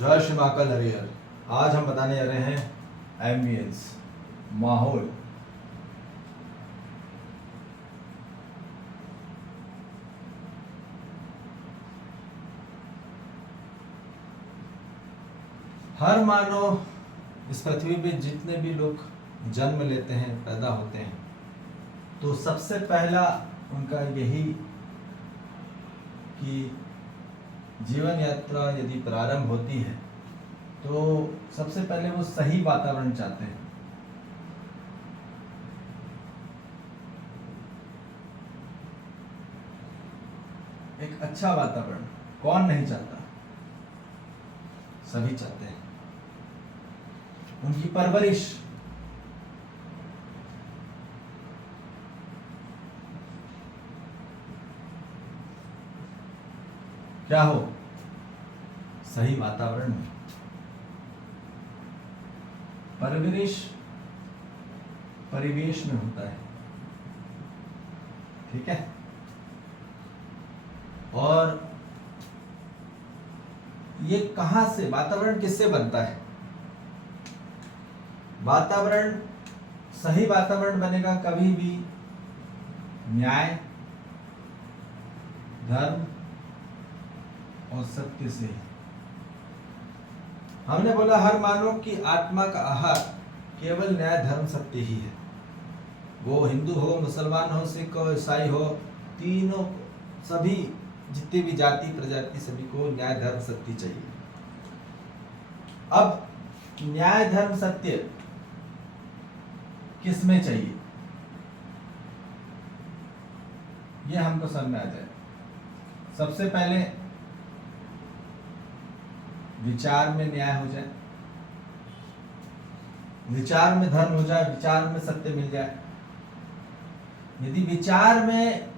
जय श्री महाकाल हरिहर। आज हम बताने जा रहे हैं एम्बियंस, माहौल। हर मानव इस पृथ्वी पे जितने भी लोग जन्म लेते हैं, पैदा होते हैं, तो सबसे पहला उनका यही कि जीवन यात्रा यदि प्रारंभ होती है तो सबसे पहले वो सही वातावरण चाहते हैं। एक अच्छा वातावरण कौन नहीं चाहता, सभी चाहते हैं। उनकी परवरिश, क्या हो, सही वातावरण में। परवरिश परिवेश में होता है, ठीक है। और ये कहां से, वातावरण किससे बनता है? वातावरण, सही वातावरण बनेगा कभी भी न्याय, धर्म और सत्य से। हमने बोला हर मानव की आत्मा का आहार केवल न्याय, धर्म, सत्य ही है। वो हिंदू हो, मुसलमान हो, सिख हो, ईसाई हो, तीनों, सभी जितनी भी जाति प्रजाति, सभी को न्याय, धर्म, सत्य चाहिए। अब न्याय, धर्म, सत्य किस में चाहिए, ये हमको समझ में आ जाए। सबसे पहले विचार में न्याय हो जाए, विचार में धर्म हो जाए, विचार में सत्य मिल जाए। यदि विचार में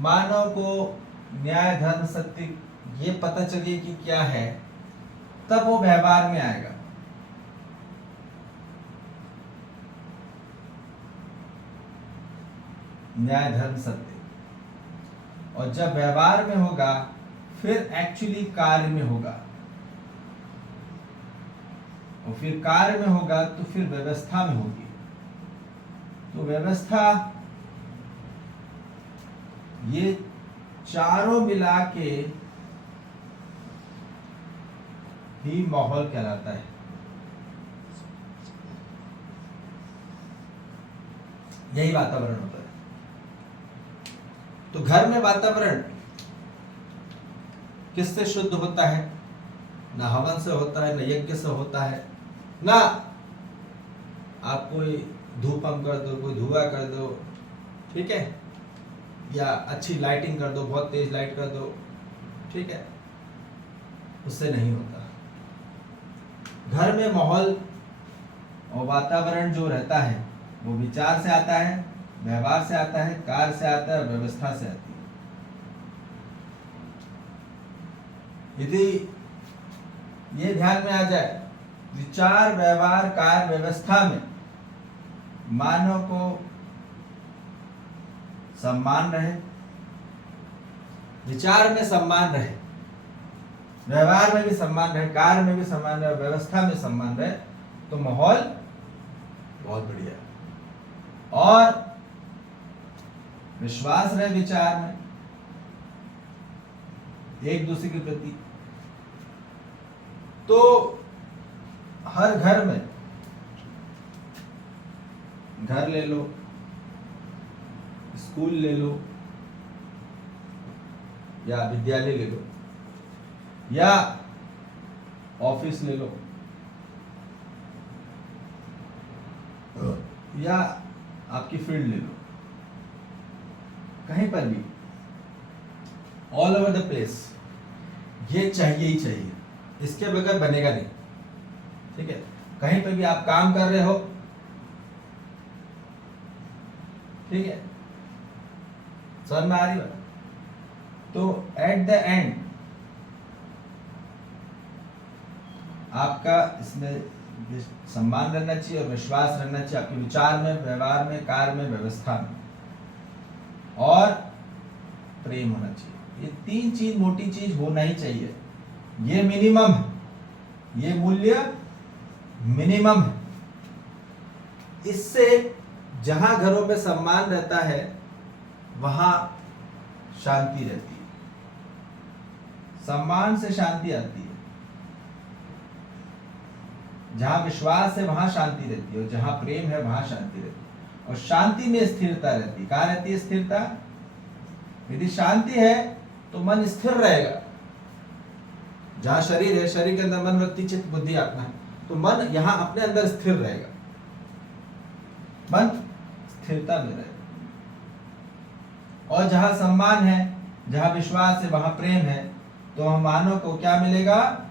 मानव को न्याय, धर्म, सत्य ये पता चलिए कि क्या है, तब वो व्यवहार में आएगा। न्याय, धर्म, सत्य। और जब व्यवहार में होगा फिर एक्चुअली कार्य में होगा, और फिर कार्य में होगा तो फिर व्यवस्था में होगी। तो व्यवस्था, ये चारों मिला के ही माहौल कहलाता है। यही वातावरण होता है। तो घर में वातावरण किससे शुद्ध होता है? ना हवन से होता है, ना यज्ञ से होता है, ना आप कोई धूपम कर दो, कोई धुआं कर दो, ठीक है, या अच्छी लाइटिंग कर दो, बहुत तेज लाइट कर दो, ठीक है, उससे नहीं होता। घर में माहौल और वातावरण जो रहता है वो विचार से आता है, व्यवहार से आता है, कार्य से आता है, व्यवस्था से आती है। यदि ये ध्यान में आ जाए, विचार, व्यवहार, कार्य, व्यवस्था में मानव को सम्मान रहे, विचार में सम्मान रहे, व्यवहार में भी सम्मान रहे, कार्य में भी सम्मान रहे, व्यवस्था में सम्मान रहे, तो माहौल बहुत बढ़िया है। और विश्वास रहे विचार में एक दूसरे के प्रति, तो हर घर में, घर ले लो, स्कूल ले लो, या विद्यालय ले लो, या ऑफिस ले लो, या आपकी फील्ड ले लो, कहीं पर भी, ऑल ओवर द प्लेस, ये चाहिए ही चाहिए। इसके बगैर बनेगा नहीं, ठीक है। कहीं पर भी आप काम कर रहे हो, ठीक है, समझ में आ रही बात? तो एट द एंड आपका इसमें सम्मान रहना चाहिए और विश्वास रहना चाहिए, आपके विचार में, व्यवहार में, कार्य में, व्यवस्था में, और प्रेम होना चाहिए। ये तीन चीज, मोटी चीज होना ही चाहिए। ये मिनिमम है, ये मूल्य मिनिमम है। इससे जहां घरों में सम्मान रहता है वहां शांति रहती है, सम्मान से शांति आती है। जहां विश्वास है वहां शांति रहती है, और जहां प्रेम है वहां शांति रहती है, और शांति में स्थिरता रहती है। कहां रहती है स्थिरता? यदि शांति है तो मन स्थिर रहेगा। जहां शरीर है, शरीर के अंदर मन, वृत्ति, चित्त, बुद्धि, आत्मा है, तो मन यहां अपने अंदर स्थिर रहेगा, मन स्थिरता में रहेगा। और जहां सम्मान है, जहां विश्वास है, वहां प्रेम है, तो हम मानव को क्या मिलेगा?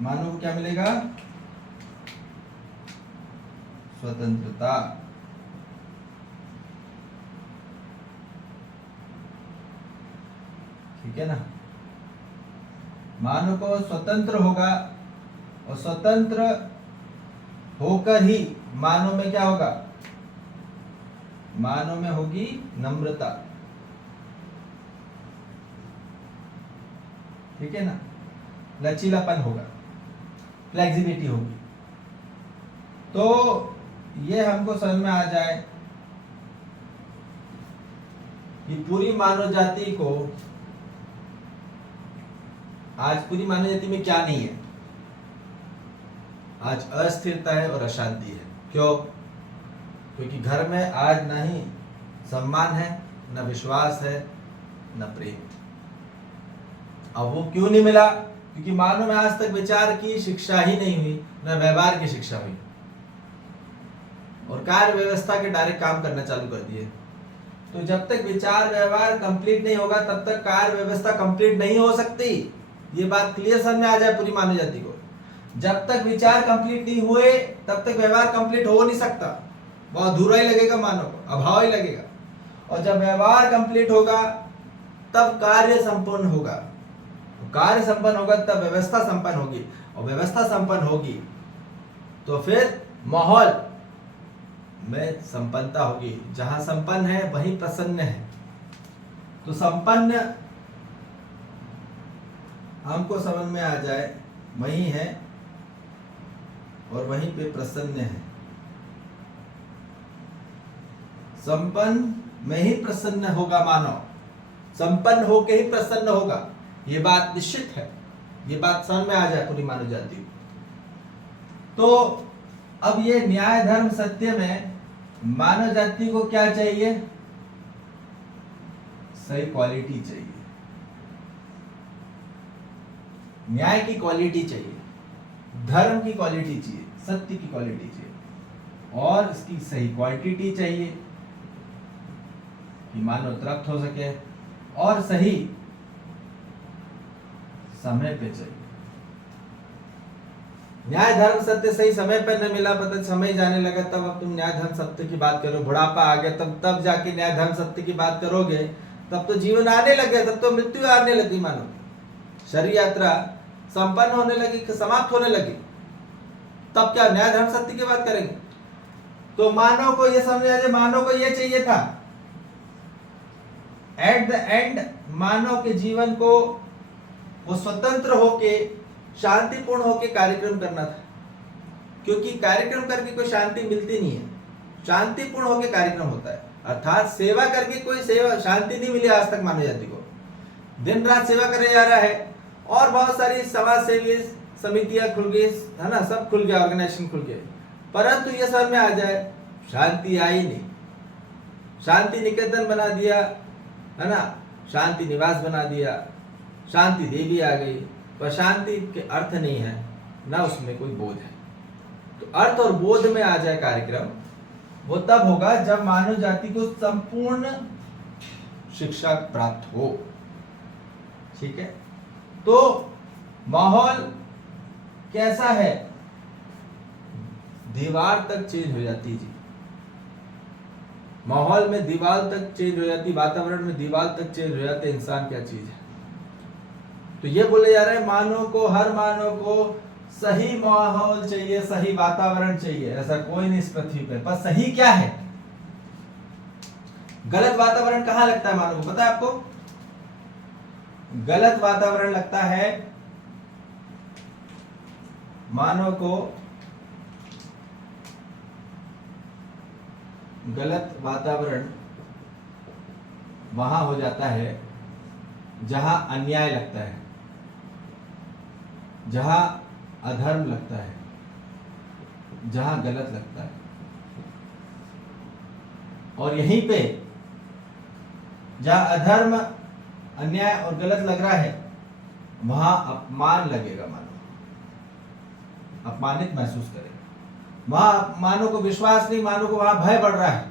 मानव को क्या मिलेगा? स्वतंत्रता। ठीक है ना? मानव को स्वतंत्र होगा, और स्वतंत्र होकर ही मानव में क्या होगा? मानव में होगी नम्रता। ठीक है ना? लचीलापन होगा, फ्लेक्सिबिलिटी होगी। तो ये हमको समझ में आ जाए कि पूरी मानव जाति को, आज पूरी मानव जाति में क्या नहीं है? आज अस्थिरता है और अशांति है। क्यों? क्योंकि घर में आज न ही सम्मान है, न विश्वास है, न प्रेम। अब वो क्यों नहीं मिला? क्योंकि मानव में आज तक विचार की शिक्षा ही नहीं हुई, न व्यवहार की शिक्षा हुई, और कार्य व्यवस्था के डायरेक्ट काम करना चालू कर दिए। तो जब तक विचार व्यवहार कंप्लीट नहीं होगा तब तक कार्य व्यवस्था कंप्लीट नहीं हो सकती। ये बात क्लियर समझ में आ जाए पूरी मानव जाति को। जब तक विचार कंप्लीट नहीं हुए तब तक व्यवहार कंप्लीट हो नहीं सकता, वो अधूरा ही लगेगा, मानव को अभाव ही लगेगा। और जब व्यवहार कंप्लीट होगा तब कार्य संपन्न होगा, कार्य संपन्न होगा तब व्यवस्था संपन्न होगी, और व्यवस्था संपन्न होगी तो फिर माहौल में संपन्नता होगी। जहां संपन्न है वहीं प्रसन्न है। तो संपन्न हमको समझ में आ जाए वही है, और वहीं पे प्रसन्न है। संपन्न में ही प्रसन्न होगा मानव, संपन्न होके ही प्रसन्न होगा, ये बात निश्चित है। ये बात समझ में आ जाए पूरी मानव जाति को। तो अब ये न्याय धर्म सत्य में मानव जाति को क्या चाहिए? सही क्वालिटी चाहिए, न्याय की क्वालिटी चाहिए, धर्म की क्वालिटी चाहिए, सत्य की क्वालिटी चाहिए, और इसकी सही क्वांटिटी चाहिए कि मानव तृप्त हो सके, और सही समय पे चाहिए। न्याय धर्म सत्य सही समय पे न मिला, पता समय जाने लगा, तब अब तुम न्याय धर्म सत्य की बात करो। बुढ़ापा आ गया तब जाके न्याय धर्म सत्य की बात करोगे, तब तो जीवन आने लगे, तब तो मृत्यु आने लगी। मानव शरीर यात्रा संपन्न होने लगी, समाप्त होने लगी, तब क्या न्याय धर्म सत्य की बात करेंगे? तो मानव को यह समझ आ जाए, मानव को यह चाहिए था एट द एंड, मानव के जीवन को वो स्वतंत्र होके, शांतिपूर्ण होके कार्यक्रम करना था। क्योंकि कार्यक्रम करके कोई शांति मिलती नहीं है, शांतिपूर्ण होके कार्यक्रम होता है। अर्थात सेवा करके कोई सेवा शांति नहीं मिली आज तक मानव जाति को। दिन रात सेवा करे जा रहा है, और बहुत सारी समाज सेवी समितियां खुल गई है ना, सब खुल गया, ऑर्गेनाइजेशन खुल गए, परंतु ये समझ में आ जाए शांति आई नहीं। शांति निकेतन बना दिया है ना, शांति निवास बना दिया, शांति देवी आ गई, पर शांति के अर्थ नहीं है, ना उसमें कोई बोध है। तो अर्थ और बोध में आ जाए कार्यक्रम, वो तब होगा जब मानव जाति को संपूर्ण शिक्षा प्राप्त हो। ठीक है? तो माहौल कैसा है? दीवार तक चेंज हो जाती है जी, माहौल में दीवार तक चेंज हो जाती, वातावरण में दीवार तक चेंज हो जाते। इंसान क्या चीज है? तो ये बोले जा रहे हैं मानव को, हर मानव को सही माहौल चाहिए, सही वातावरण चाहिए। ऐसा कोई नहीं इस पृथ्वी पे, पर सही क्या है? गलत वातावरण कहां लगता है मानव को, पता है आपको? गलत वातावरण लगता है मानव को गलत वातावरण वहां हो जाता है जहां अन्याय लगता है, जहां अधर्म लगता है, जहां गलत लगता है। और यहीं पे जहां अधर्म, अन्याय और गलत लग रहा है वहां अपमान लगेगा, मानो अपमानित महसूस करेगा। वहां मानो को विश्वास नहीं, मानो को वहां भय बढ़ रहा है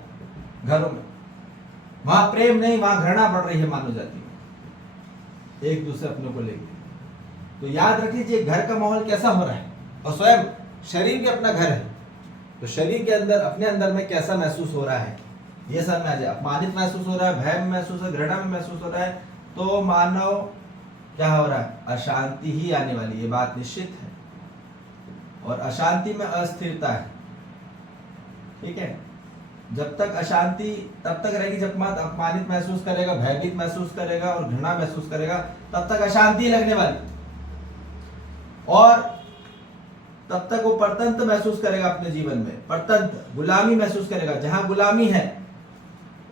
घरों में, वहां प्रेम नहीं, वहां घृणा बढ़ रही है मानव जाति में एक दूसरे अपने को लेकर। तो याद रखिए घर का माहौल कैसा हो रहा है, और स्वयं शरीर भी अपना घर है, तो शरीर के अंदर अपने अंदर में कैसा महसूस हो रहा है ये सब में आ जाए। अपमानित महसूस हो रहा है, भय में महसूस हो, घृणा में महसूस हो रहा है, तो मानव क्या हो रहा है, अशांति ही आने वाली, ये बात निश्चित है। और अशांति में अस्थिरता है, ठीक है। जब तक अशांति तब तक रहेगी जब मत अपमानित महसूस करेगा, भयभीत महसूस करेगा और घृणा महसूस करेगा, तब तक अशांति लगने वाली। और तब तक वो परतंत्र महसूस करेगा अपने जीवन में, परतंत्र गुलामी महसूस करेगा। जहां गुलामी है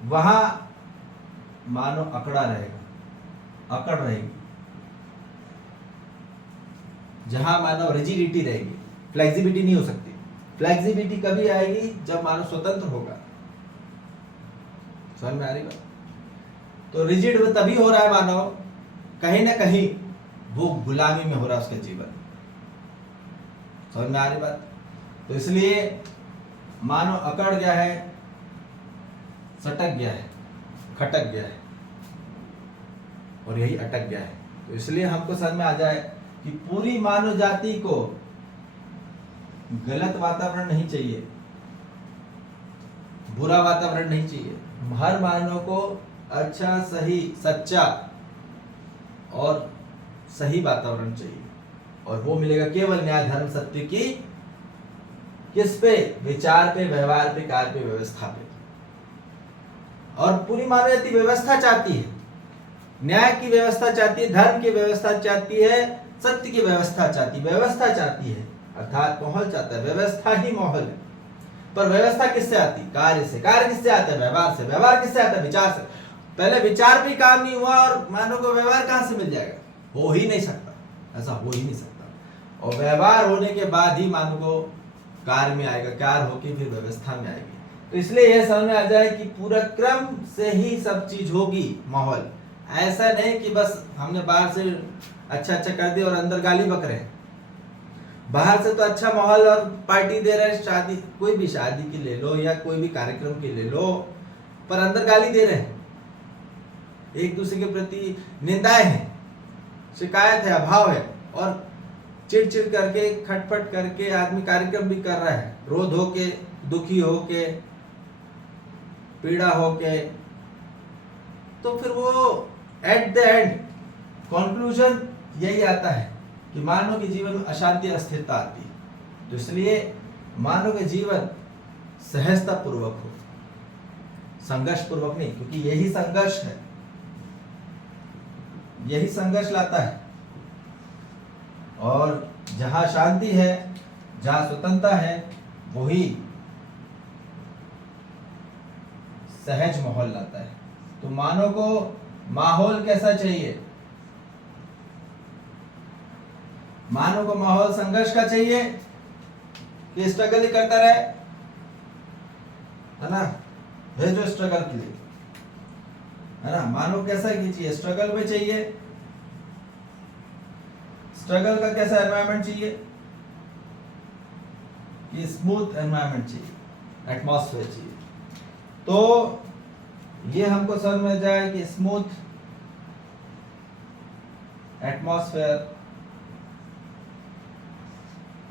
वहां मानो अकड़ा रहेगा, अकड़ रहेगी। जहां मानो रिजिडिटी रहेगी, फ्लेक्सिबिलिटी नहीं हो सकती। फ्लेक्सिबिलिटी कभी आएगी जब मानव स्वतंत्र होगा। समझ में आ रही बात? तो रिजिड तभी हो रहा है मानव, कहीं ना कहीं वो गुलामी में हो रहा है उसका जीवन। समझ में आ रही बात? तो इसलिए मानव अकड़ गया है, सटक गया है, खटक गया है और यही अटक गया है। तो इसलिए हमको समझ में आ जाए कि पूरी मानव जाति को गलत वातावरण नहीं चाहिए, बुरा वातावरण नहीं चाहिए। हर मानव को अच्छा, सही, सच्चा और सही वातावरण चाहिए, और वो मिलेगा केवल न्याय, धर्म, सत्य की किस पे, विचार पे, व्यवहार पे, कार्य पे, व्यवस्था पे। और पूरी मानव जाति व्यवस्था चाहती है, न्याय की व्यवस्था चाहती है, धर्म की व्यवस्था चाहती है, सत्य की व्यवस्था चाहती है, व्यवस्था चाहती है, अर्थात माहौल चाहता है। व्यवस्था ही माहौल है। पर व्यवस्था किससे आती? कार्य से। कार्य किससे आता है? व्यवहार से। व्यवहार किससे आता है? विचार से। पहले विचार भी काम नहीं हुआ और मानव को व्यवहार कहां से मिल जाएगा? हो ही नहीं सकता, ऐसा हो ही नहीं सकता। और व्यवहार होने के बाद ही मानव को कार्य में आएगा, कार्य होके फिर व्यवस्था में आएगी। तो इसलिए यह समझ में आ जाए कि पूरा क्रम से ही सब चीज होगी। माहौल ऐसा नहीं कि बस हमने बाहर से अच्छा अच्छा कर दिया और अंदर गाली बक रहे हैं। बाहर से तो अच्छा माहौल और पार्टी दे रहे हैं, शादी, कोई भी शादी की ले लो या कोई भी कार्यक्रम की ले लो, पर अंदर गाली दे रहे हैं, एक दूसरे के प्रति निंदाएं हैं, शिकायत है, अभाव है, और चिड़चिड़ करके, खटपट करके आदमी कार्यक्रम भी कर रहा है, रोध होके, दुखी होके, पीड़ा होके। तो फिर वो एट द एंड कंक्लूजन यही आता है कि मानव के जीवन में अशांति, अस्थिरता आती है। तो इसलिए मानव के जीवन सहजता पूर्वक हो, संघर्ष पूर्वक नहीं, क्योंकि यही संघर्ष है, यही संघर्ष लाता है। और जहां शांति है, जहां स्वतंत्रता है, वही सहज माहौल लाता है। तो मानव को माहौल कैसा चाहिए? मानव को माहौल संघर्ष का चाहिए कि स्ट्रगल ही करता रहे, है ना, भेजो स्ट्रगल के लिए, है ना। मानव कैसा कीजिए? स्ट्रगल में चाहिए। स्ट्रगल का कैसा एनवायरनमेंट चाहिए? कि स्मूथ एनवायरनमेंट चाहिए, एटमॉस्फेयर चाहिए। तो ये हमको समझ में जाए कि स्मूथ एटमॉस्फेयर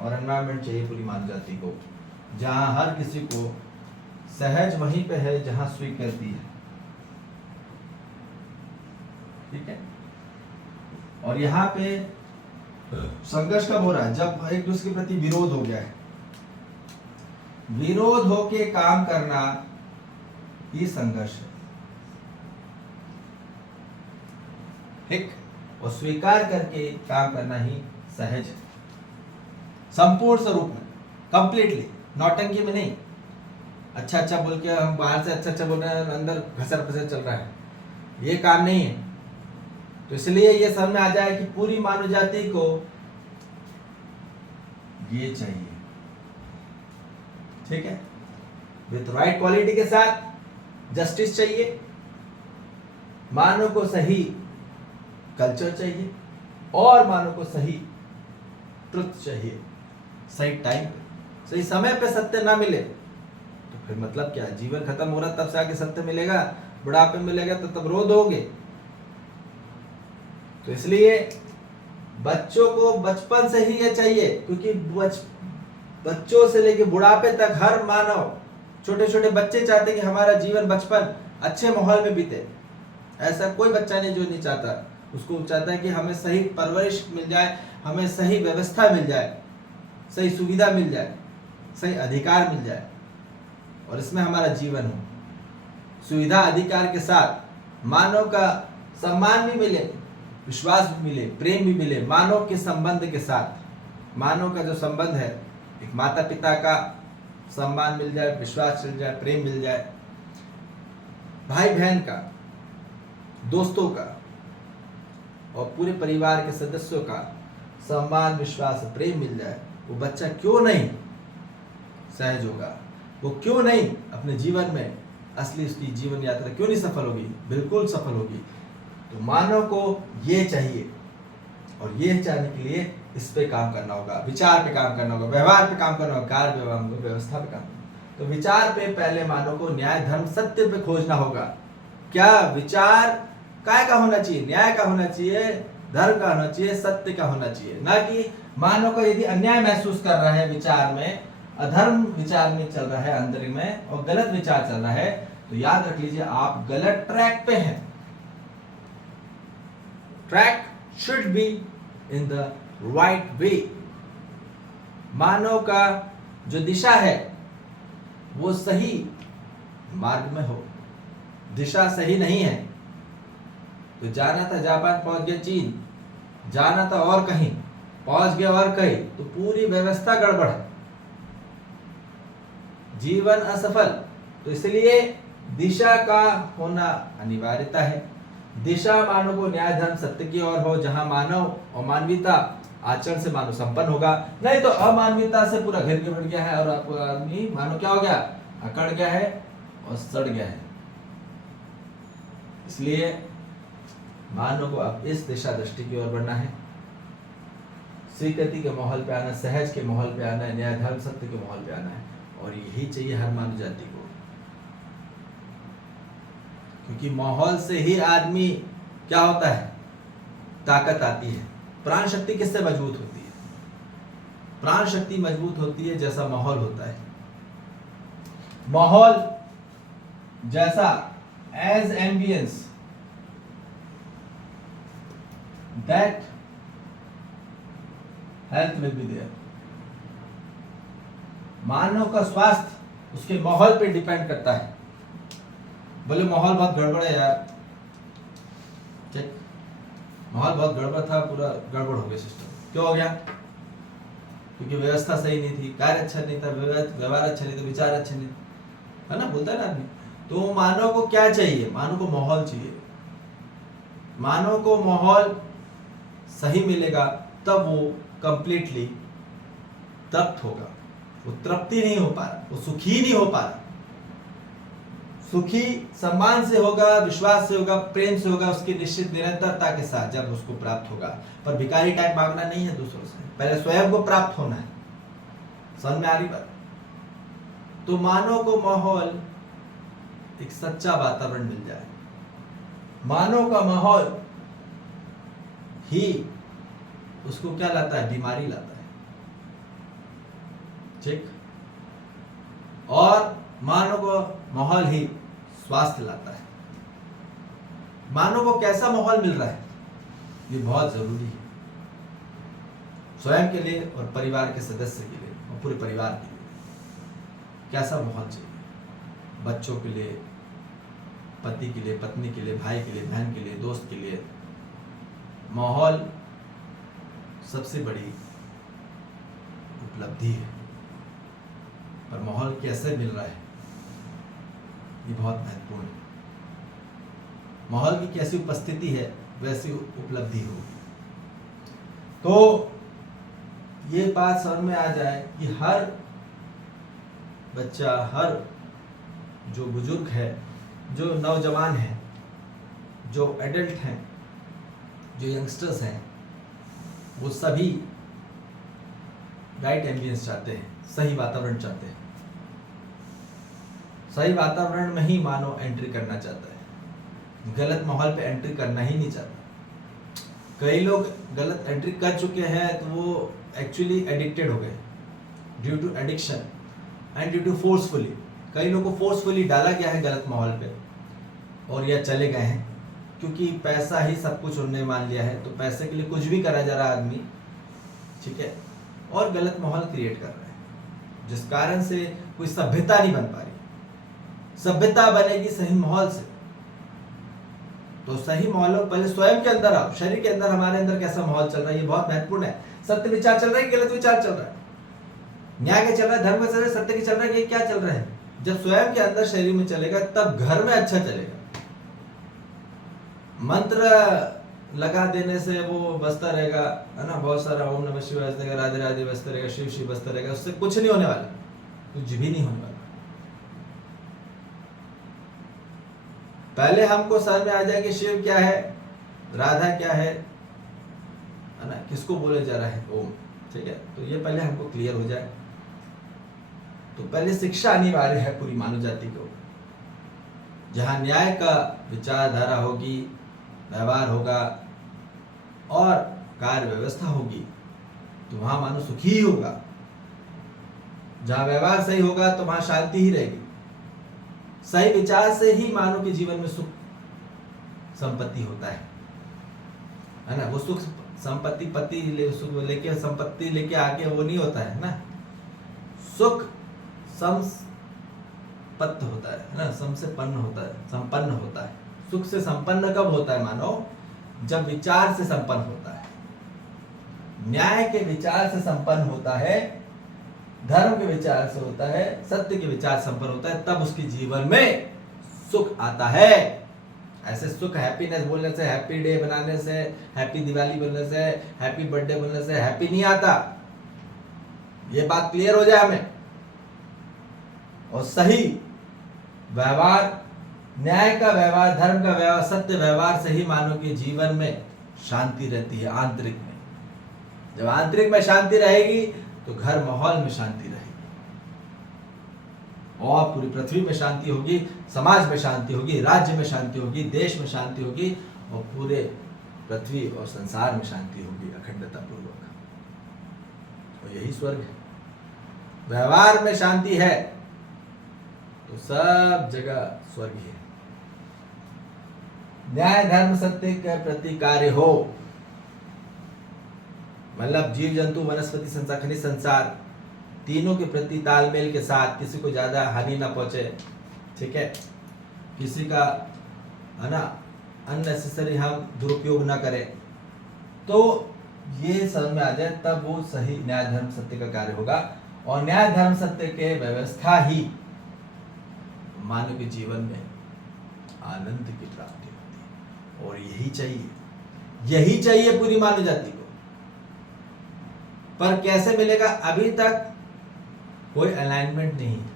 और एनवायरनमेंट चाहिए पूरी मानव जाति को, जहां हर किसी को सहज वहीं पे है जहां स्वीकृति है, ठीक है। और यहाँ पे संघर्ष कब हो रहा है? जब एक दूसरे के प्रति विरोध हो गया है। विरोध होके काम करना ये संघर्ष है, ठीक। और स्वीकार करके काम करना ही सहज है। संपूर्ण स्वरूप में, कंप्लीटली, नौटंकी में नहीं। अच्छा अच्छा बोल के हम बाहर से अच्छा अच्छा बोल रहे हैं, अंदर घसर फसर चल रहा है, ये काम नहीं है। तो इसलिए ये समझ में आ जाए कि पूरी मानव जाति को ये चाहिए, ठीक है, विथ राइट क्वालिटी के साथ जस्टिस चाहिए, मानव को सही कल्चर चाहिए, और मानव को सही ट्रुथ चाहिए। सही टाइम पे, सही समय पे सत्य ना मिले तो फिर मतलब क्या, जीवन खत्म हो रहा तब से आगे सत्य मिलेगा, बुढ़ापे मिलेगा तो तब रो दोगे। तो इसलिए बच्चों को बचपन से ही ये चाहिए, क्योंकि बच्चों से लेके बुढ़ापे तक हर मानव, छोटे छोटे बच्चे चाहते हैं कि हमारा जीवन बचपन अच्छे माहौल में बीते। ऐसा कोई बच्चा नहीं जो नहीं चाहता, उसको चाहता है कि हमें सही परवरिश मिल जाए, हमें सही व्यवस्था मिल जाए, सही सुविधा मिल जाए, सही अधिकार मिल जाए, और इसमें हमारा जीवन हो। सुविधा अधिकार के साथ मानव का सम्मान भी मिले, विश्वास भी मिले, प्रेम भी मिले, मानव के संबंध के साथ। मानव का जो संबंध है, एक माता पिता का सम्मान मिल जाए, विश्वास मिल जाए, प्रेम मिल जाए, भाई बहन का, दोस्तों का, और पूरे परिवार के सदस्यों का सम्मान, विश्वास, प्रेम मिल जाए, वो बच्चा क्यों नहीं सहज होगा, वो क्यों नहीं अपने जीवन में असली उसकी जीवन यात्रा क्यों नहीं सफल होगी, बिल्कुल सफल होगी। तो मानव को ये चाहिए, और ये चाहने के लिए इस पे काम करना होगा, विचार पे काम करना होगा, व्यवहार पे काम करना होगा, कार्य व्यवस्था पे काम। तो विचार पे पहले मानव को न्याय धर्म सत्य पे खोजना होगा। क्या विचार काय का होना चाहिए, न्याय का होना चाहिए, धर्म का होना चाहिए, सत्य का होना चाहिए। ना कि मानव को यदि अन्याय महसूस कर रहा है विचार में, अधर्म विचार में चल रहा है अंदर में, और गलत विचार चल रहा है, तो याद रख लीजिए आप गलत ट्रैक पे हैं। Track should be in the right way. मानव का जो दिशा है वो सही मार्ग में हो। दिशा सही नहीं है तो जाना था जापान, पहुंच गया चीन, जाना था और कहीं, पहुंच गया और कहीं, तो पूरी व्यवस्था गड़बड़ है, जीवन असफल। तो इसलिए दिशा का होना अनिवार्यता है। दिशा मानव को न्याय धर्म सत्य की ओर हो, जहां मानव और मानवीयता आचरण से मानव संपन्न होगा। नहीं तो अमानवीयता से पूरा घेर के बैठ गया है, और आपको आदमी मानव क्या हो गया, अकड़ गया है और सड़ गया है। इसलिए मानव को अब इस दिशा दृष्टि की ओर बढ़ना है, स्वीकृति के माहौल पे आना, सहज के माहौल पे आना है, न्याय धर्म सत्य के माहौल पे आना है, और यही चाहिए हर मानव जाति को। क्योंकि माहौल से ही आदमी क्या होता है, ताकत आती है। प्राण शक्ति किससे मजबूत होती है? प्राण शक्ति मजबूत होती है जैसा माहौल होता है। माहौल जैसा as ambience that health will be there. मानव का स्वास्थ्य उसके माहौल पे डिपेंड करता है। बोले माहौल बहुत गड़बड़ है यार, ठीक, माहौल बहुत गड़बड़ था, पूरा गड़बड़ हो गया सिस्टम। क्यों हो गया? क्योंकि व्यवस्था सही नहीं थी, कार्य अच्छा नहीं था, व्यवहार अच्छा नहीं था, विचार अच्छे नहीं, है ना, बोलता है ना आदमी। तो मानव को क्या चाहिए? मानव को माहौल चाहिए। मानव को माहौल सही मिलेगा तब वो कंप्लीटली तृप्त होगा। वो तृप्ति नहीं हो पा रहा, वो सुखी नहीं हो पा रहा। सुखी सम्मान से होगा, विश्वास से होगा, प्रेम से होगा, उसकी निश्चित निरंतरता के साथ जब उसको प्राप्त होगा। पर भिखारी टाइप मांगना नहीं है दूसरों से, पहले स्वयं को प्राप्त होना है। समझ में आ रही बात? तो मानव को माहौल, एक सच्चा वातावरण मिल जाए। मानव का माहौल ही उसको क्या लाता है? बीमारी लाता है, ठीक। और मानव को माहौल ही स्वास्थ्य लाता है। मानव को कैसा माहौल मिल रहा है, ये बहुत जरूरी है, स्वयं के लिए और परिवार के सदस्य के लिए और पूरे परिवार के लिए। कैसा माहौल चाहिए? बच्चों के लिए, पति के लिए, पत्नी के लिए, भाई के लिए, बहन के लिए, दोस्त के लिए। माहौल सबसे बड़ी उपलब्धि है, पर माहौल कैसे मिल रहा है ये बहुत महत्वपूर्ण है। माहौल की कैसी उपस्थिति है वैसी उपलब्धि हो। तो ये बात समझ में आ जाए कि हर बच्चा, हर जो बुजुर्ग है, जो नौजवान है, जो एडल्ट हैं, जो यंगस्टर्स हैं, वो सभी राइट एम्बियंस चाहते हैं, सही वातावरण चाहते हैं। सही वातावरण में ही मानव एंट्री करना चाहता है, गलत माहौल पे एंट्री करना ही नहीं चाहता। कई लोग गलत एंट्री कर चुके हैं तो वो एक्चुअली एडिक्टेड हो गए, due to addiction and due to forcefully. कई लोगों को फोर्सफुली डाला गया है गलत माहौल पे और यह चले गए हैं, क्योंकि पैसा ही सब कुछ उन्होंने मान लिया है। तो पैसे के लिए कुछ भी करा जा रहा है आदमी, ठीक है, और गलत माहौल क्रिएट कर रहा है, जिस कारण से कोई सभ्यता नहीं बन पा रही। सभ्यता बनेगी सही माहौल से। तो सही माहौल पहले स्वयं के अंदर आओ, शरीर के अंदर, हमारे अंदर कैसा माहौल चल रहा है ये बहुत महत्वपूर्ण है। सत्य विचार चल रहा है कि गलत विचार चल रहा है, न्याय के चल रहा है, धर्म के चल रहा है, सत्य के चल रहा है, ये क्या चल रहा है। जब स्वयं के अंदर शरीर में चलेगा तब घर में अच्छा चलेगा। मंत्र लगा देने से वो बसता रहेगा, है ना, बहुत सारा ओम नमः शिवाय बसता रहेगा, राधे राधे बसता रहेगा, शिव शिव बसता रहेगा, उससे कुछ नहीं होने वाला, कुछ भी नहीं होने वाला। पहले हमको समझ में आ जाए कि शिव क्या है, राधा क्या है ना, किसको बोले जा रहा है ओम, ठीक है। तो ये पहले हमको क्लियर हो जाए। तो पहले शिक्षा अनिवार्य है पूरी मानव जाति को। जहां न्याय का विचारधारा होगी, व्यवहार होगा और कार्य व्यवस्था होगी, तो वहां मानव सुखी ही होगा। जहां व्यवहार सही होगा तो वहां शांति ही रहेगी। सही विचार से ही मानव के जीवन में सुख संपत्ति होता है ना। वो सुख संपत्ति पति सुख लेके संपत्ति लेके आके वो नहीं होता है ना। सुख संपत्ति होता है ना, संपन्न होता है, संपन्न होता है। सुख से संपन्न कब होता है मानव? जब विचार से संपन्न होता है, न्याय के विचार से संपन्न होता है, धर्म के विचार से होता है, सत्य के विचार संपन्न होता है, तब उसके जीवन में सुख आता है। ऐसे सुख हैप्पीनेस बोलने से, हैप्पी डे बनाने से, हैप्पी दिवाली बोलने से, हैप्पी बर्थडे बोलने से हैप्पी नहीं आता। ये बात क्लियर हो जाए हमें। और सही व्यवहार, न्याय का व्यवहार, धर्म का व्यवहार, सत्य व्यवहार से ही मानव के जीवन में शांति रहती है आंतरिक में। जब आंतरिक में शांति रहेगी तो घर माहौल में शांति रहेगी और पूरी पृथ्वी में शांति होगी, समाज में शांति होगी, राज्य में शांति होगी, देश में शांति होगी और पूरे पृथ्वी और संसार में शांति होगी अखंडता पूर्वक। और यही स्वर्ग है। व्यवहार में शांति है तो सब जगह स्वर्ग है। न्याय धर्म सत्य के प्रति कार्य हो, मतलब जीव जंतु वनस्पति संसार खनिज संसार तीनों के प्रति तालमेल के साथ, किसी को ज्यादा हानि ना पहुंचे, ठीक है, किसी का है ना अननेसेसरी हम दुरुपयोग ना करें, तो ये समझ में आ जाए तब वो सही न्याय धर्म सत्य का कार्य होगा। और न्याय धर्म सत्य के व्यवस्था ही मानव के जीवन में आनंद की प्राप्ति होती है। और यही चाहिए पूरी मानव जाति को। पर कैसे मिलेगा? अभी तक कोई अलाइनमेंट नहीं है,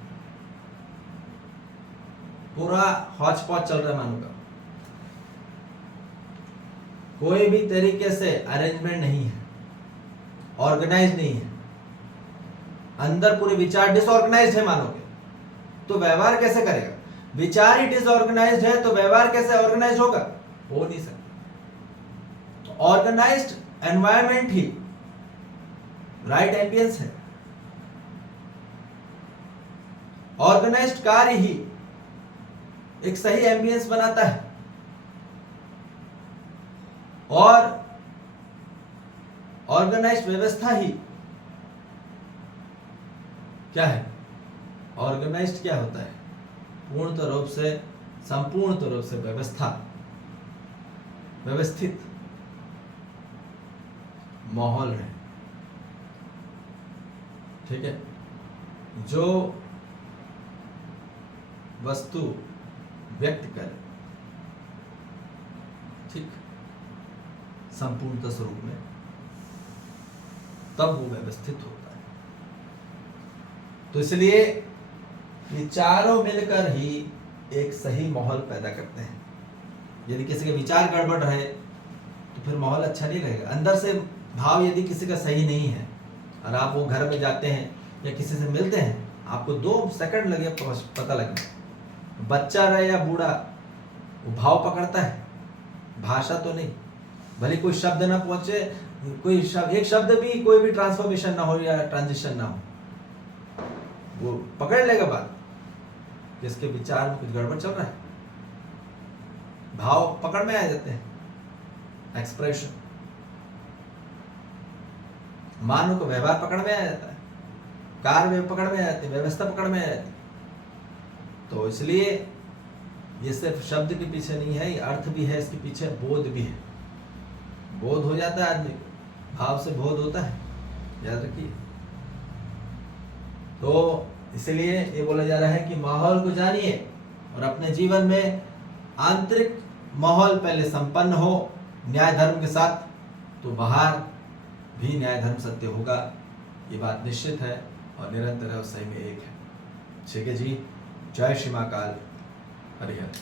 पूरा हॉच पॉच चल रहा है मानव का। कोई भी तरीके से अरेंजमेंट नहीं है, ऑर्गेनाइज नहीं है, अंदर पूरे विचार डिसऑर्गेनाइज्ड है मानव के। तो व्यवहार कैसे करेगा? विचार ही डिसऑर्गेनाइज्ड है तो व्यवहार कैसे ऑर्गेनाइज होगा? हो नहीं सकता। ऑर्गेनाइज्ड एनवायरनमेंट ही राइट एम्बियंस है, ऑर्गेनाइज्ड कार्य ही एक सही एम्बियंस बनाता है। और ऑर्गेनाइज्ड व्यवस्था ही क्या है? ऑर्गेनाइज्ड क्या होता है? पूर्णतः रूप से, संपूर्णतः रूप से व्यवस्था, व्यवस्थित माहौल है। ठीक है, जो वस्तु व्यक्त करे, ठीक, संपूर्णता स्वरूप में, तब वो व्यवस्थित होता है। तो इसलिए ये चारों मिलकर ही एक सही माहौल पैदा करते हैं। यदि किसी के विचार गड़बड़ रहे तो फिर माहौल अच्छा नहीं रहेगा। अंदर से भाव यदि किसी का सही नहीं है और आप वो घर में जाते हैं या किसी से मिलते हैं, आपको 2 सेकंड लगे पता लगने, बच्चा रहे या बूढ़ा, वो भाव पकड़ता है, भाषा तो नहीं। भले कोई शब्द ना पहुंचे, कोई शब्द, एक शब्द भी, कोई भी ट्रांसफॉर्मेशन ना हो या ट्रांजिशन ना हो, वो पकड़ लेगा बात कि इसके विचार में कुछ गड़बड़ चल रहा है। भाव पकड़ में आ जाते हैं, एक्सप्रेशन, मानव को व्यवहार पकड़ में आ जाता है, कार्य पकड़ में आ जाती है, व्यवस्था पकड़ में आ जाती है। तो इसलिए ये सिर्फ शब्द के पीछे नहीं है, ये अर्थ भी है, इसके पीछे बोध भी है। बोध हो जाता है आदमी, भाव से बोध होता है, याद रखिए। तो इसलिए ये बोला जा रहा है कि माहौल को जानिए और अपने जीवन में आंतरिक माहौल पहले संपन्न हो न्याय धर्म के साथ, तो बाहर भी न्याय धर्म सत्य होगा, ये बात निश्चित है और निरंतर है, उस सही में एक है। ठीक है जी, जय श्री महाकाल, हरिहर।